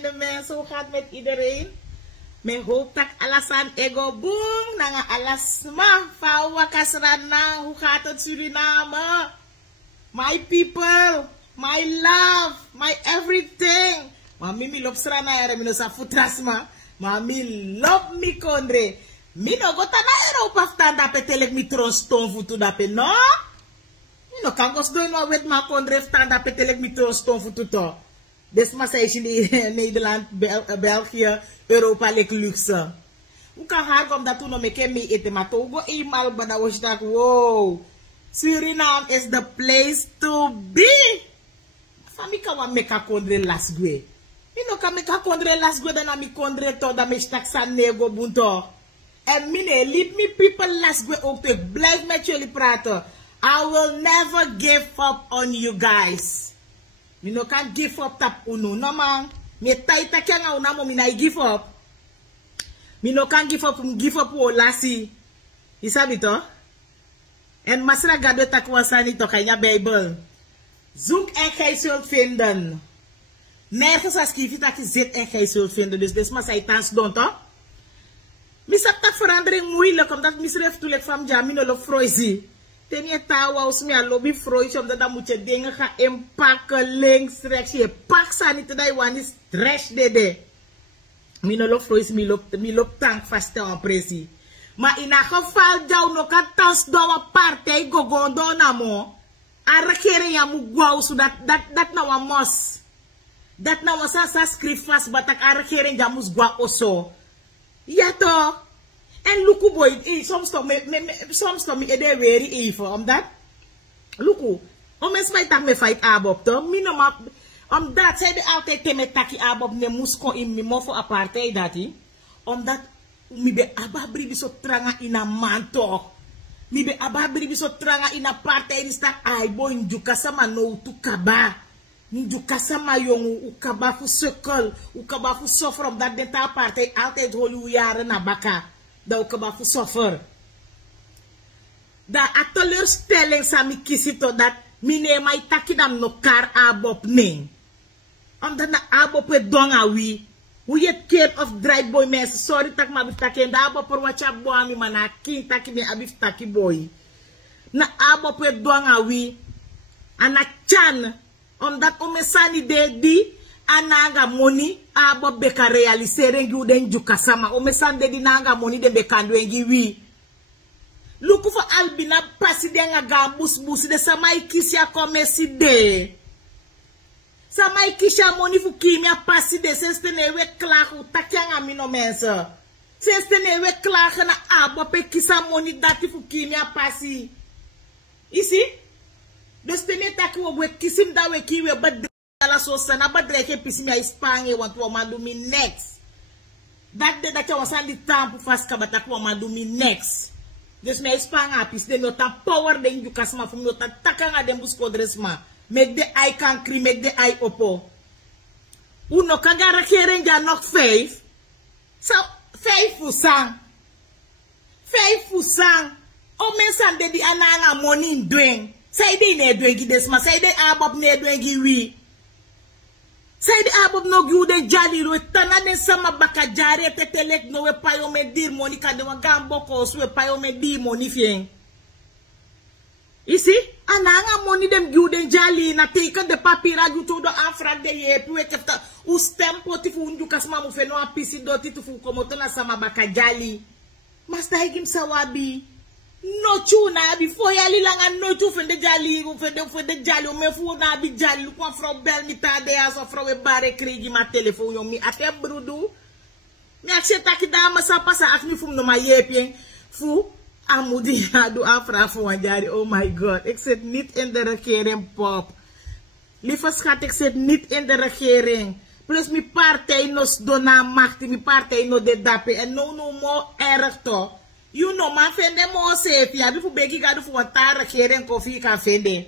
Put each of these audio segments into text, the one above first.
fijne mensen, hoe gaat het met iedereen? Mijn hoop dat alles aan ego boom, nanga alles ma, fauwa kasrana, hoe gaat het Suriname? My people, my love, my everything. Mami lop srana ere mino sa futrasma, mami lop mi kondre. Mino gota na Europa ftanda pe telek mi tronston futu dape, no? Mino kangos doin wa wet ma kondre ftanda pe telek mi tronston futu to. Desma zei in Nederland, België, Europa lek luxe. Hoe kan haar om dat toen nog mee mee eten, maar toch go eenmaal bada was dat wow. Suriname is the place to be. Fami kan wat meka kondre lasgwe. Mino kan meka kondre lasgwe dan mi kondre to da me stak san nego bunto. En mine leave me people lasgwe ook te blijf met jullie praten. I will never give up on you guys. Me no can give up tap uno, no man. Me taita kenga unamo me na give up. Me no can give up o lasi. Isabi to? En masra gado takwasani to kanya Bijbel. Zoek en gij zult vinden. Nergens als kief dat je zit en gij zult vinden. Dus dit is maar saitans don to. Misap tak verandering moeilijk omdat misref toelek van jamino lo froizi. Ten je tawa us me a lobby froizi omdat dan moet je dingen gaan inpakken links rechts. Je pak sa niet dat je want is trash dede. Mino lo froizi mi lop tank vaste aan presi. Maar in een geval jou no kan tans doa partij gogondo na mo. A rekere ya mu guau so dat na wa mos. Dat na wa sa script fast batak a rekere ya mus gua oso. Ja to. En luku boy, soms to me ede very even omdat luku. Omes mij tak me fight abob to. Mino ma omdat zij de altijd te me taki abob ne musko in mi mofo apartheid dati. Omdat mi be ababri biso tranga ina manto. Mi be ababri biso tranga ina apartheid is tak ay boy njuka sama no tu kaba. Njuka sama yongu ukaba fu sukkel, ukaba fu suffer omdat de apartheid altijd holu jaren na baka. Da ukaba fu suffer. Da a teleurstelling sa mi kisito dat mine mai takidam no kar abop ning. Omdat na abop we donga wi. Hoe je kid of dry boy mensen, sorry tak ma biftaki en da abop por wacha boa mi mana king taki me abiftaki boy. Na abop we donga wi. Ana chan. Omdat omesani de di ananga money abop beka realiseren gi uden juka sama. Omesan de di nanga money de beka ndwengi wi. Luku for albina pasi de nga gambus busi de samai kisya komesi de. Samai kisya money fu kimia pasi de sestene we klaku takyanga mino mensa. Sestene we klaku na abop pe kisa money dati fu kimia pasi. Isi? Dus tene taki we kisim da we kiwe badre la sosa na badre ke pisimi a Spanje want wa madumi next. Dat de dat je was aan die tampu faska batak wa madumi next. Dus me Spanje pis de no ta power de inju kasma fu no ta takanga de busko dresma. Make the eye kankri, make the eye opo. Uno kagara kerenja nog 5. So 5 fusang. 5 fusang. O mensan de di ananga money doing. Say de ne doing desma, say de abab ne doing wi. Say de abab no gi de jali ro tanane sama baka jare tetelek no we payo me dir money ka de gambo ko so we payo me di money fien. Isi ananga money dem gi de jali na teken de papira ju to do afra de ye pi kefta u stempo ti fu unju kasma mu fe no apisi do ti tu fu komoto na sama baka jali. Mas daigim sawabi. No chuna before ya lilanga no tu fende jali o me fu na bi jali lu kwa fro bel mi ta de aso fro we bare krigi ma telephone yo mi ate brudu mi akseta ki da ma sa pasa ak mi fu no ma yepien fu amudi adu afra fu wajari. Oh my god, ik zit niet in de regering pop. Lieve schat, ik zit niet in de regering. Plus mi partij nos dona macht, mi partij no de dape en no mo erg to. You know, man, fende mo safe. Ya bifu beki gadu fu wanta regering kofi kan fende.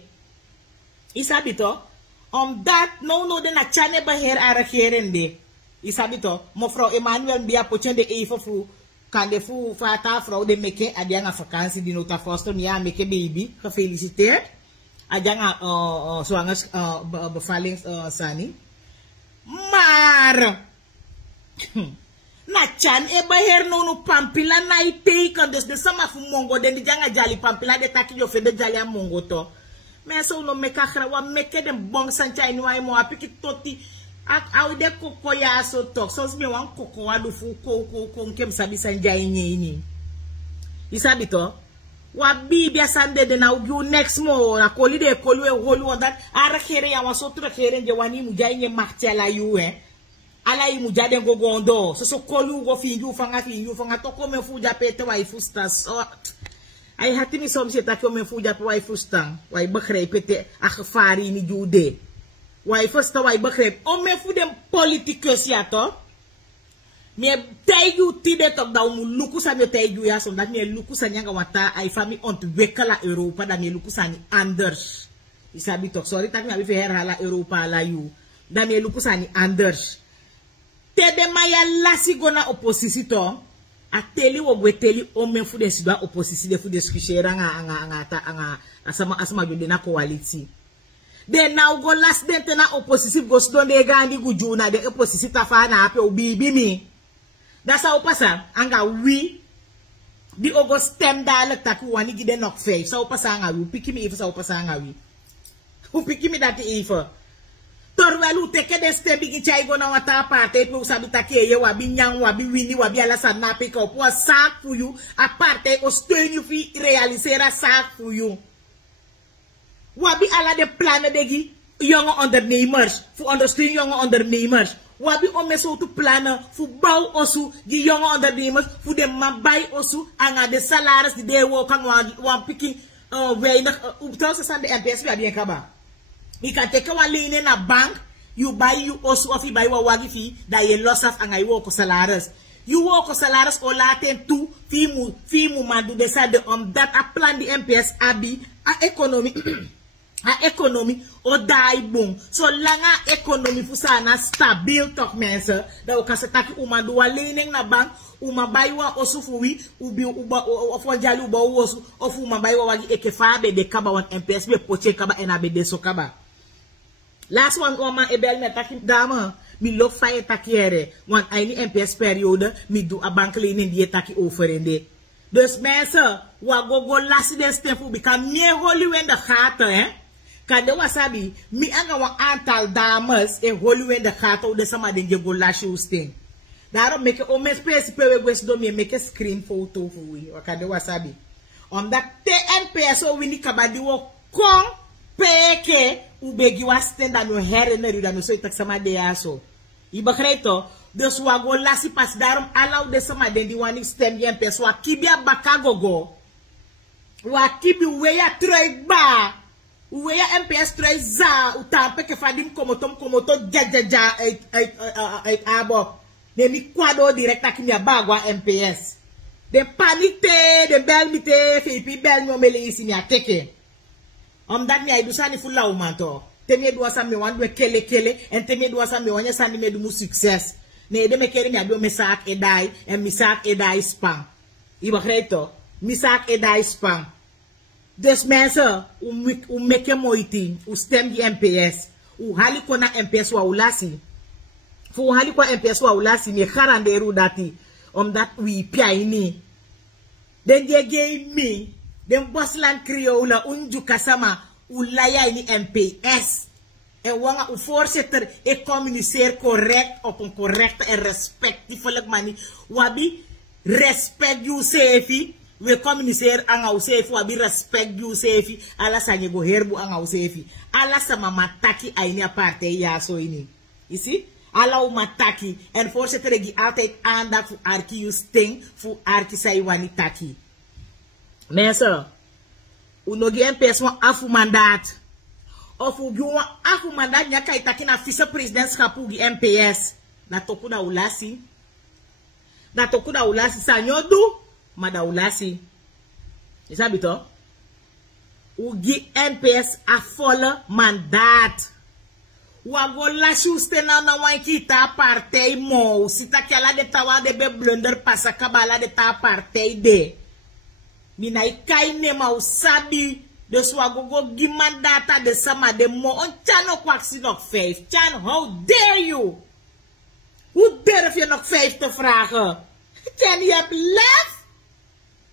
Isabito? Omdat no de na chane beheer a regering de. Isabito? Mevrouw Emmanuel Bia pochen de even fu kan de fu fata vrouw de meke adianga vakantie di nota foster mi meke baby. Gefeliciteerd. Adianga zwanger bevalling sani. Maar bar. Na chan e baher no pampila na iteken dus de sama fu mongo den di janga jali pampila de taki yo fede jali a mongo to. Men so no meka khra wa meke dem bong sancha inu ay mo apiki toti ak awde koko ya so tok so mi wan koko wa du fu ko kem sabi sanja ini. Isabi to wa bibia sande de na ugu next mo na koli de kolu e holu that ara khere ya wa so tra khere je wani mu janye martela yu ala yi mujade go gondo so kolu go finju fanga to ko me fuja pete wa ifusta so ay hatimi som se ta ko me fuja pe wa ifusta wa bakre pete akhfari ni jude wa ifusta wa bakre o me fu dem politique siato me tayu tide to da mu luku sa me tayu ya so dat me luku sa nyanga wata ay fami ont wekala Europa da me luku sa ni Anders isabi to sorry tak me abi fe hala Europa la yu da me luku sa ni Anders Tede maya lasi gona opposisi to a teli wo gweteli o men fu de sidwa opposisi de fu de skishera nga asama jode na coalition de na go las de na opposisi go sto de gandi gujuna de opposisi ta fa na ape obibi mi da sa opasa anga wi di August stem dialect ta ku wani gide nok fe sa opasa anga wi pikimi if sa opasa anga wi u pikimi dati ifa Torwelu teke de stebi ki chay go na wata parte pe usabita ke ye wabi nyang wabi wini wabi ala sa na pick up wa sak for you aparte o steun you fi realiser a sak for you wabi ala de plan de gi jonge ondernemers fu ondersteun jonge ondernemers wabi o meso tu plan fu bau osu gi jonge ondernemers fu de mabai osu anga de salaris di de wo kan wa picking weinig trouwens aan de NPS bi bien kaba. You can take a line in a bank, you buy you also of you buy wa wagi fee that you loss of and I walk salaris. You walk salaris or laten to fimu madu decide that a plan the MPS abi a economy a economy or die boom. So langa economy fusana stabil talk mensa that o kasetaki umadu wa line na bank umabaiwa osufuwi ubi uba ofojali uba osu ofu umabaiwa wagi ekefabe de kaba wan MPS be poche kaba enabe de so kaba. Last one oma ebel me taki dama mi lo faye takiere want aini MPS periode mi do a bank lening die taki offerende. Dus mensen wa go lasi den stem fu bika me holy when the gata kade wasabi mi anga wa aantal dames e holy when the gata o de sama den go lasi sting. Daarom make o mes principe we gwes do me make a screen photo fu wi kade wasabi. Omdat TNPS o wini kabadi wo kon peke ubegi wasten da no herinner da no so itak sama de aso. Iba kreto dus wago lasi pas daarom alaw de sama den di wani stem yen pes wa kibia bakagogo. Wa kibi weya troi ba. Weya MPS troi za utampe ke fadim komoto jajaja ay abo. De mi kwado directa kimia bagwa MPS. De panite de belmite fipi bel no mele isi mi ateke. Dat mi ay du sani fulla umanto. Temi du asa mi wan du kele en temi du asa mi wanya sani me du mu success. Ne de me kere mi adu mesak edai en misak edai spam. Iba kreto, misak edai spam. Dus mensen u meke moiti, u stem di MPS. U hali kona MPS wa ulasi. Fu hali kwa MPS wa ulasi mi garanderu dati omdat we pia ini. Den je mi den boslan crioula unju kasama ulaya ini MPS. En wanga u voorzitter e communiceer correct op een correcte en respectvolle manier. Wabi respect you sefi. We communiceer anga u sefi wabi respect you sefi. Ala sanye go herbu anga u sefi. Ala sama mataki aini aparte ya so ini. You see? Ala u mataki. En voorzitter gi altijd aandacht voor arki you sting voor arki sai wani taki. Mensen, u no gi MPS wan afu mandaat. Of u gi wan afu mandaat nyaka itaki na vice-presidentschap u gi MPS. Na toku da ulasi. Na toku da ulasi sa nyodu, ma da ulasi. Isa bito? U gi MPS a volle mandaat. Wago lasi uste na wanki ta partij mo. Sita kiala de tawa de be blunder pasa kabala de ta partij de. Mina ikai ne ma usabi de swago go gimandata de sama de mo on chano kwaksi nok faith. Chan, how dare you? Hoe durf je nog 5 te vragen? Ken je hebt lef?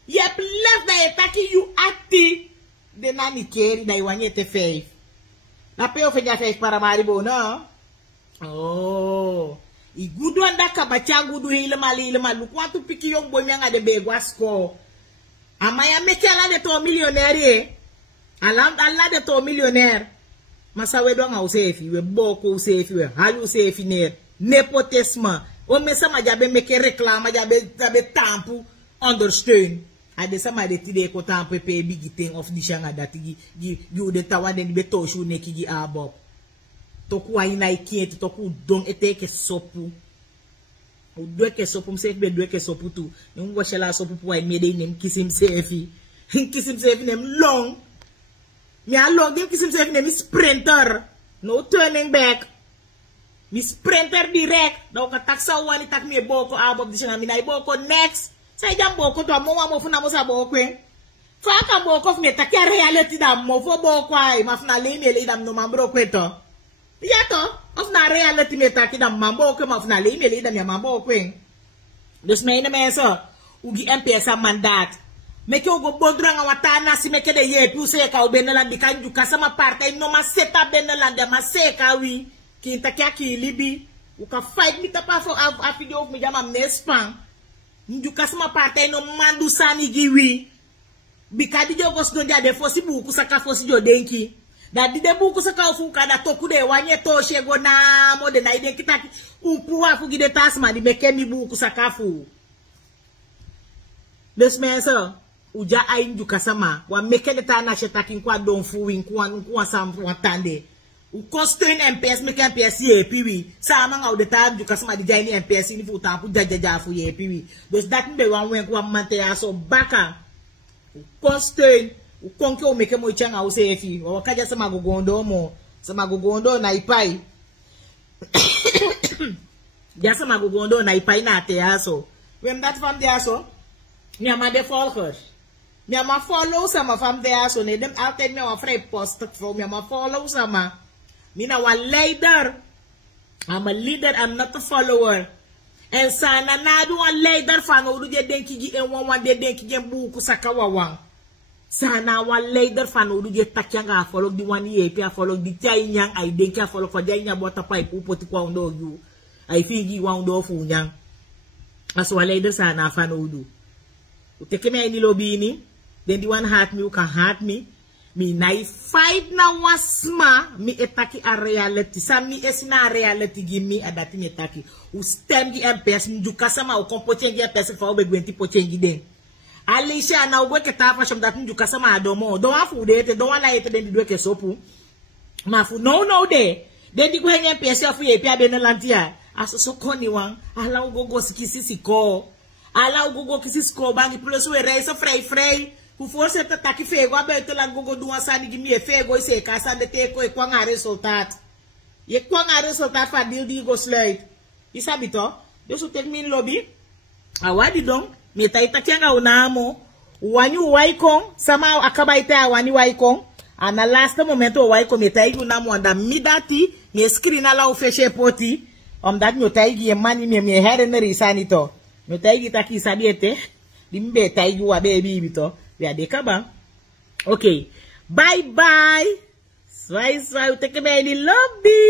Je hebt lef dat je taki you ati. De na niet keri dat je wanneer te 5. Na pe of je 5 para maribo, no? Oh. I gudu anda kabacha gudu helemaal. Look want to pick young boy nga de begwasko. Amaya mekela de to millionaire. Allah de to millionaire. Masa we don ausefi, we boko ausefi, we halu ausefi ner. Nepotisme. O mesa ma jabe meke reclame, jabe tampu ondersteun. Ade sama de tide ko tampu pe big thing of di shanga dat gi de tawa den be to shu neki gi abop. Toku aina ikieti toku don eteke sopu. O doeke sopu mse be doeke sopu tu. Ngo shela sopu po ai mede nem kisim sefi. Kisim sefi nem long. Mi long dem kisim sefi nem sprinter. No turning back. Mi sprinter direct. Da ka taksa wani tak mi boko abop di shanga mi na boko next. Say jam boko to mo mo funa mo sa boko en. Fa ka boko fne tak ya reality da mo fo boko ai ma fna le mi le dam no mambro kweto. Yato, of na reality me taki da mambo ke ma fna le mi da mi mambo kwen. Dus meine mensen, ugi MPS a mandaat. Meke ugo bodra nga watana si meke de ye pu se ka u beneland kan ju kasama parte no ma seta beneland ma se ka wi. Kinta kya ki libi, u ka fight mi tapa fo a video of mi jama nespan. Nju kasama parte no mandu sani giwi. Bikadi jo gos don dia de fosi buku saka fosi jo denki. Da di de buku saka ufu kada toku de wanye to shego na mo de na ide kita upu afu gide tasma di beke mi buku saka fu. Dus mensen, uja ain ju kasama wa meke de ta na shetakin kwa don fu win kwa sam watande. U kosten MPS meke MPS ye piwi. Sama nga u de ta ju kasama di jaini MPS ni fu tapu jajaja fu ye piwi. Dus dat mbe wan wen kwa mante ya so baka. U kosten u konke o meke mo changa u sefi. Wa kaja sama gogondo mo. Sama gogondo na ipai. Ja sama gogondo na ipai na te aso. Wem dat van de aso? Mi ama de volgers. Mi ama follow sama van de aso. Ne dem altijd mi ama vrij postig voor. Mi ama follow sama. Mi na wa leider. I'm a leader, I'm not a follower. En sana na do een leider van hoe je denkt je en wan de denk je buku sakawawang. Sana wa leider van hoe je takyanga follow di wan ye pia follow di chai nyang ai denk ya follow for jai nya bota pai pupo ti kwa ndo yu. Ai figi wa ndo fu nyang. Aswa leider sana van udu. Uteke me ni lobini, then the one hurt me, you can hurt me. Me na fight na wasma, mi etaki a reality. Sa mi esina a reality gi mi adati mi etaki. U stem gi MPS, mi juka sama u kompochen gi MPS fa ube gwenti pochen gi den. Alisha na ugwe ke tafa shom dat mi juka sama adomo. Don't want food ete, don't want la ete den di dwe ke sopu. Ma fu no de. Den di gwe MPS ya fu ye pia bene lantia. Aso so koni wang, ala ugogo sikisi siko. Ala ugogo kisi siko bangi plus we reisa frei. Ku forse ta taki fego abeto la gogo duwa sani gi mi fego ise ka sa de te ko e kwa nga resultat. Ye kwa nga resultat fa deal di go slide. Isabi to? Desu termin lobby. Awadi dong, me ta itakyanga unamo. Wanyu waikong sama akabaita wani waikong. Ana last momento waikong me ta igi unamo anda midati me screen ala u feshe poti. Dat me ta igi mani me hereneri sanito. Me ta igi taki sabiete. Dimbe ta igi wa baby bito. Ya dekaba. Okay. Bye bye. Swai, take me in the lobby.